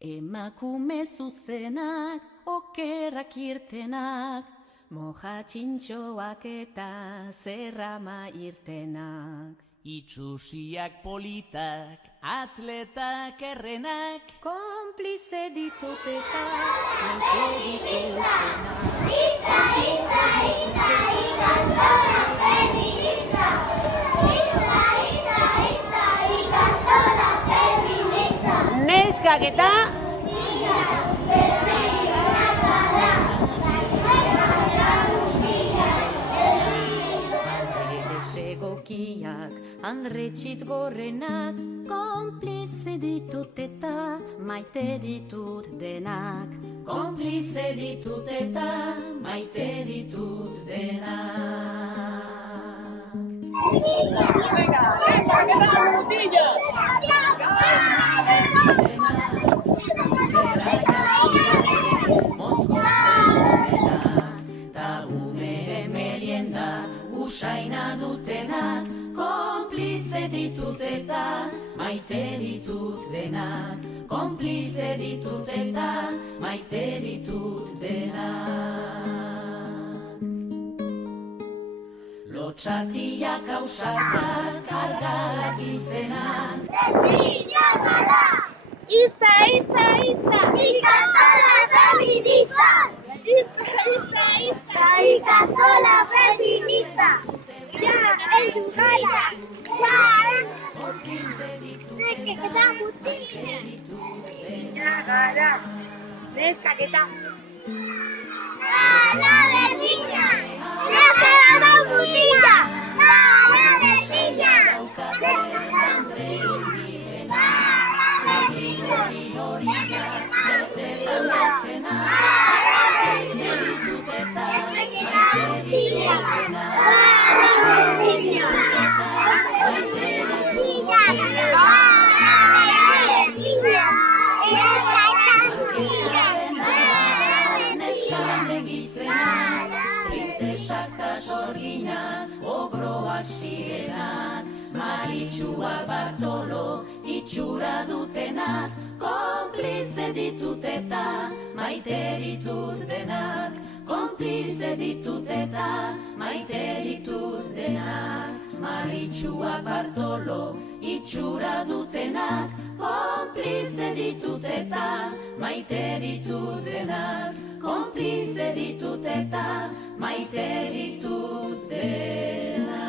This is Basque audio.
Emakume zuzenak, okerrak irtenak, moja txintxoak eta zerrama irtenak. Itxusiak politak, atletak errenak, Konplize ditut eta maite ditutenak. Lista, lista, lista, ikastola feminista. Lista, lista, lista, ikastola feminista. Neskak eta Desegokiak, andretxit gorrenak, konplize ditut eta maite ditut denak. Konplize ditut eta maite ditut denak. Ta ume merienda usaina dutenak, konplize ditut eta maite ditut denak. Konplize ditut eta maite ditut denak. Lotxatiak ausartak argalak izenak. Ista, ista, ista, ikastola feminista. Ista, ista, ista, ikastola feminista. Ja, heldu gara, ja, nekek eta mutilak. ja gara. Neskak eta Gala berdina, nekek eta mutilak. Gala berdina, nekek eta Printzesak ta sorginak, ogroak sirenak, Maritxuak Bartolo itxura dutenak, konplize ditut eta maite ditut denak. Konplize ditut eta maite ditut denak. Maritxuak Bartolo itxura dutenak, konplize ditut eta maite ditut denak. Konplize ditut eta maite ditut denak.